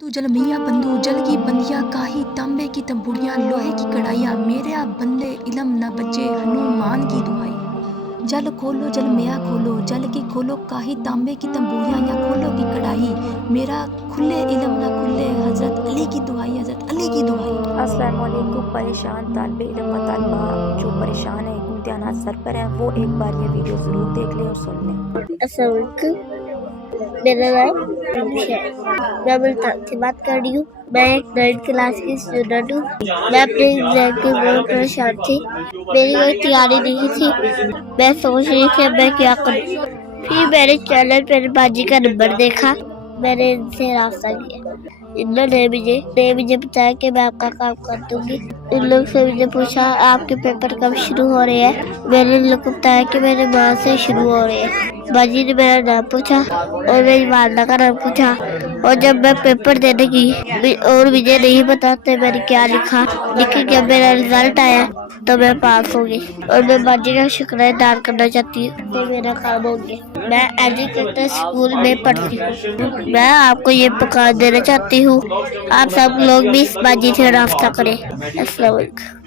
बंधु जल मियाँ बंधु जल की बंदियाँ काही तांबे की तंबूरियाँ लोहे की कढ़ाइयाँ मेरे आप बंदे इलम न बचे हनुमान की दुआई। जल खोलो जल मियाँ खोलो जल की खोलो काही तांबे की तंबूरियाँ या खोलो की कढ़ाई मेरा खुले इलम न खुले हजरत अली की दुआई हजरत अली की दुआई। अस्सलाम वालेकुम। परेशान तालिबे इल्म व तालिबा जो परेशान है, इम्तिहानात सर पर हैं, वो एक बार ये वीडियो ज़रूर देख लें और सुन लें। अस्सलाम वालेकुम, मेरा नाम है, मैं मुल्तान से बात कर रही हूँ। मैं एक 9th क्लास की स्टूडेंट हूँ। मैं अपने एग्जाम के बहुत परेशान थी, मेरी कोई तैयारी नहीं थी। मैं सोच रही थी अब मैं क्या करूँ। फिर मैंने चैनल पर बाजी का नंबर देखा, मैंने इनसे रास्ता किया। इन्होंने मुझे बताया कि मैं आपका काम कर दूंगी। इन लोग से मुझे पूछा आपके पेपर कब शुरू हो रहे हैं। मैंने इन लोग को बताया कि मेरे माँ से शुरू हो रहे हैं। बाजी ने मेरा नाम पूछा और मेरी वालदा का नाम पूछा, और जब मैं पेपर देने गई और मुझे नहीं पता तो मैंने क्या लिखा, लेकिन जब मेरा रिजल्ट आया तो मैं पास हो गई। और मैं बाजी का शुक्र अदा करना चाहती हूँ कि मेरा काम हो गया। मैं एजुकेटर स्कूल में पढ़ती हूँ। मैं आपको ये पका देना चाहती हूँ, आप सब लोग भी इस बाजी से रास्ता करें। अस्सलाम वालेकुम।